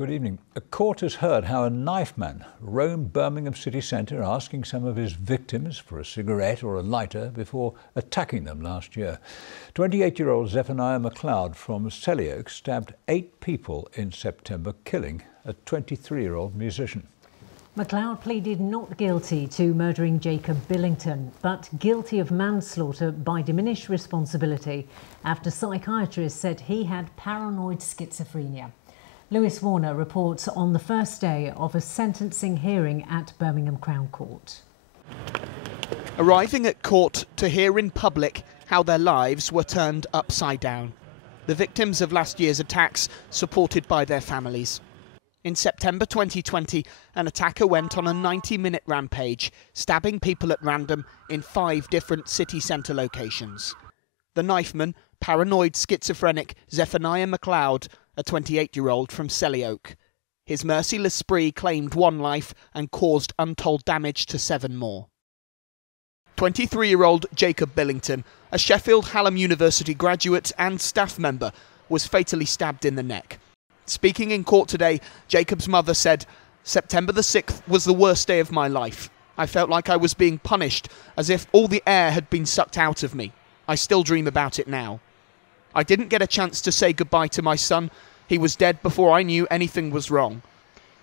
Good evening. A court has heard how a Knifeman roamed Birmingham city centre asking some of his victims for a cigarette or a lighter before attacking them last year. 28-year-old Zephaniah McLeod from Selly stabbed 8 people in September, killing a 23-year-old musician. McLeod pleaded not guilty to murdering Jacob Billington, but guilty of manslaughter by diminished responsibility after psychiatrists said he had paranoid schizophrenia. Lewis Warner reports on the first day of a sentencing hearing at Birmingham Crown Court. Arriving at court to hear in public how their lives were turned upside down. The victims of last year's attacks supported by their families. In September 2020, an attacker went on a 90-minute rampage, stabbing people at random in 5 different city centre locations. The Knifeman, paranoid schizophrenic Zephaniah McLeod, a 28-year-old from Selly. His merciless spree claimed 1 life and caused untold damage to 7 more. 23-year-old Jacob Billington, a Sheffield Hallam University graduate and staff member, was fatally stabbed in the neck. Speaking in court today, Jacob's mother said, "September the 6th was the worst day of my life. I felt like I was being punished, as if all the air had been sucked out of me. I still dream about it now. I didn't get a chance to say goodbye to my son. He was dead before I knew anything was wrong.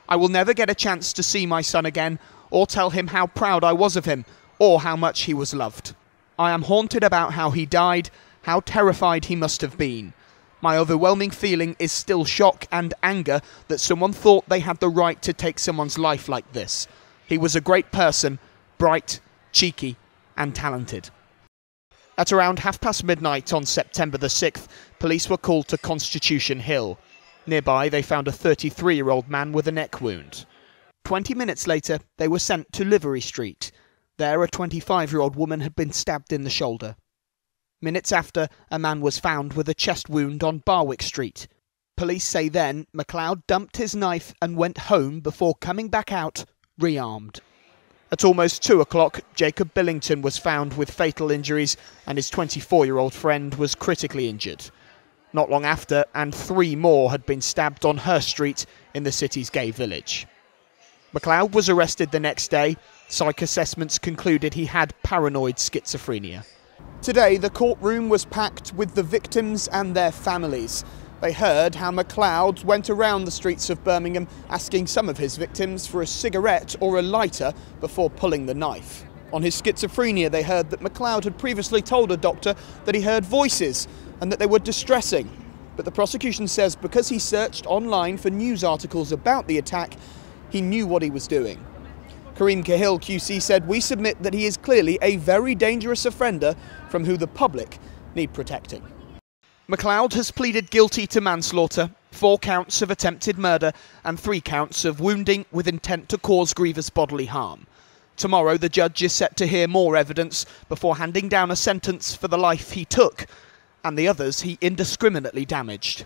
I will never get a chance to see my son again, or tell him how proud I was of him, or how much he was loved. I am haunted about how he died, how terrified he must have been. My overwhelming feeling is still shock and anger that someone thought they had the right to take someone's life like this. He was a great person, bright, cheeky, and talented." At around midnight on September the 6th, police were called to Constitution Hill. Nearby, they found a 33-year-old man with a neck wound. 20 minutes later, they were sent to Livery Street. There, a 25-year-old woman had been stabbed in the shoulder. Minutes after, a man was found with a chest wound on Barwick Street. Police say then McLeod dumped his knife and went home before coming back out, rearmed. At almost 2 o'clock, Jacob Billington was found with fatal injuries and his 24-year-old friend was critically injured. Not long after, and 3 more had been stabbed on Her Street in the city's gay village. McLeod was arrested the next day. Psych assessments concluded he had paranoid schizophrenia. Today, the courtroom was packed with the victims and their families. They heard how McLeod went around the streets of Birmingham asking some of his victims for a cigarette or a lighter before pulling the knife. On his schizophrenia, they heard that McLeod had previously told a doctor that he heard voices and that they were distressing. But the prosecution says because he searched online for news articles about the attack, he knew what he was doing. Karim Khalil QC said, "We submit that he is clearly a very dangerous offender from who the public need protecting." McLeod has pleaded guilty to manslaughter, 4 counts of attempted murder and 3 counts of wounding with intent to cause grievous bodily harm. Tomorrow, the judge is set to hear more evidence before handing down a sentence for the life he took and the others he indiscriminately damaged.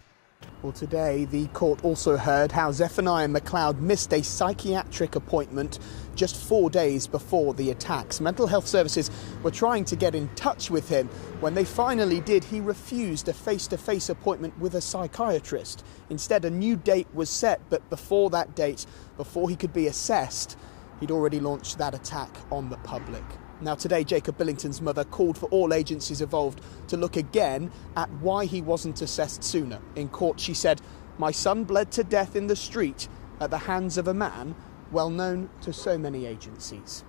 Well, today, the court also heard how Zephaniah McLeod missed a psychiatric appointment just 4 days before the attacks. Mental health services were trying to get in touch with him. When they finally did, he refused a face-to-face appointment with a psychiatrist. Instead, a new date was set, but before that date, before he could be assessed, he'd already launched that attack on the public. Now today, Jacob Billington's mother called for all agencies involved to look again at why he wasn't assessed sooner. In court, she said, "My son bled to death in the street at the hands of a man well known to so many agencies."